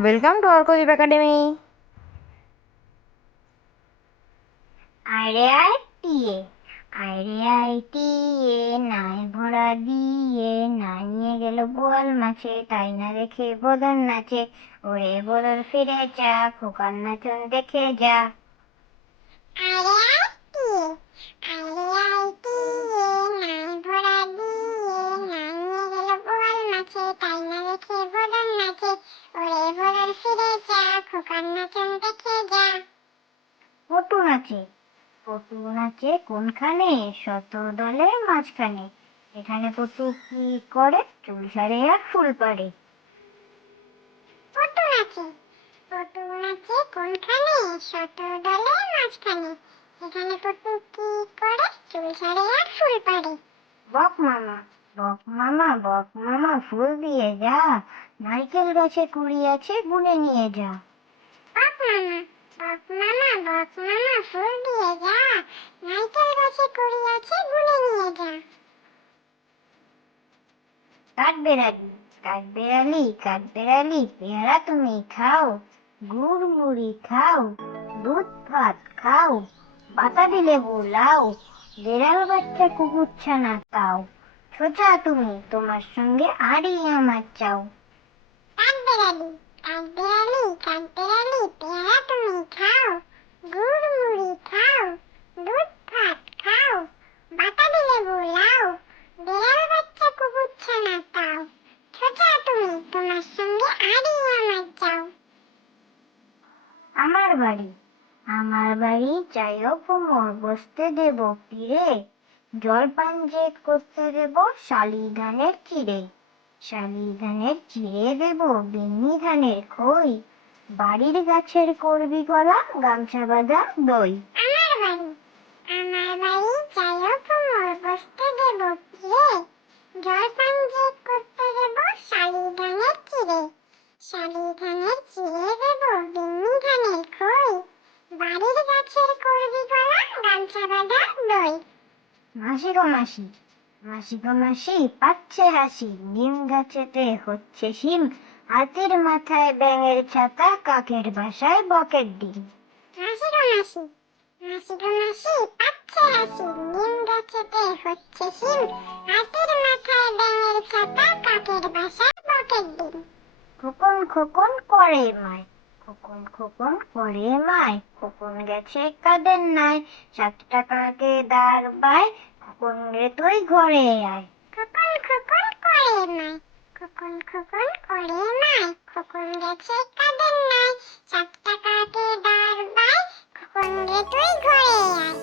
Welcome to Arkadeep academy. আরে আয় টিয়ে, আরে আয় টিয়ে, নাই ভরা দিয়ে, না নিয়ে গেল বোয়াল মাছে, তাই না দেখে বদন নাচে। ওরে বদন ফিরে যা, খোকার নাচন দেখে যা। আরে আয় টিয়ে, আরে আয় টিয়ে, নাই ভরা দিয়ে, না নিয়ে গেল বোয়াল মাছে, তাই না দেখে বদন নাচে। ওরে বদন ফিরে যা, খোকার নাচন দেখে যা। পটু নাচে, পটু নাচে কোনখানে? শত দলের মাঝখানে। এখানে পটু কি করে? চুল ছাড়ে আর ফুল পাড়ে। পটু নাচে, পটু নাচে কোনখানে? শত দলের মাঝখানে। এখানে পটু কি করে? চুল ছাড়ে আর ফুল পাড়ে। বক মামা, বক মামা, বক মামা, ফুল দিয়ে যা, নারকেল গাছে কুড়ি আছে, গুনে নিয়ে যা। বক মামা, বক মামা, বক মামা, ফুল দিয়ে যা, নারকেল গাছে কুড়ি আছে, গুনে নিয়ে যা। কাঠবেড়ালি, কাঠবেড়ালি, কাঠবেড়ালি, পেয়ারা তুমি খাও, গুড় মুড়ি খাও, দুধ ভাত খাও, বাতাবি লেবু লাও, বেড়াল বাচ্চা কুকুরছানা তাও, সোজা তুমি, তোমার সঙ্গে আরই আমার চাও। কাঠবেড়ালি, কাঠবেড়ালি, কাঠবেড়ালি, পেয়ারা তুমি খাও, গুড় মুড়ি খাও, দুধ ভাত খাও, বাতাবি লেবু লাও, বেড়াল বাচ্চা কুকুরছানা তাও, সোজা তুমি, তোমার সঙ্গে আরই আমার চাও। আমার বাড়ি, আমার বাড়ি চাইও কুমোর, বসতে দেব পীরে, জলপান যে করতে দেব শালি ধানের চিড়ে, শালি ধানের চিড়ে দেব বিন্নি ধানের খই, বাড়ির গাছের করবি গলা, গামছা বাঁধা দই। আমার বাড়ি, আমার বাড়ি চাইও কুমোর, বসতে দেব পীরে, জলপান যে করতে দেব শালি ধানের চিড়ে, শালি ধানের চিড়ে দেব বিন্নি ধানের খই, বাড়ির গাছের করবি গলা, গামছা বাঁধা দই। মাসি গো মাসি, মাসি গো মাসি, পাচ্ছে হাসি, নিম গাছেতে হচ্ছে শিম, হাতির মাথায় ব্যাঙের ছাতা, কাকের বাসায় বকের ডিম। মাসি গো মাসি, মাসি গো মাসি, পাচ্ছে হাসি, নিম গাছেতে হচ্ছে শিম, হাতির মাথায় ব্যাঙের ছাতা, কাকের বাসায় বকের ডিম। খোকন খোকন করে মায়, খোকন খোকন করে মায়, খোকন গেছে কাদের নাই, 7 টাকাকে দাঁড় বায়, খোকন রে তুই ঘরে আয়। খোকন খোকন করে মায়, খোকন খোকন করে মায়, খোকন গেছে কাদের নাই, 7 টাকাকে দাঁড় বায়, খোকন রে তুই ঘরে আয়।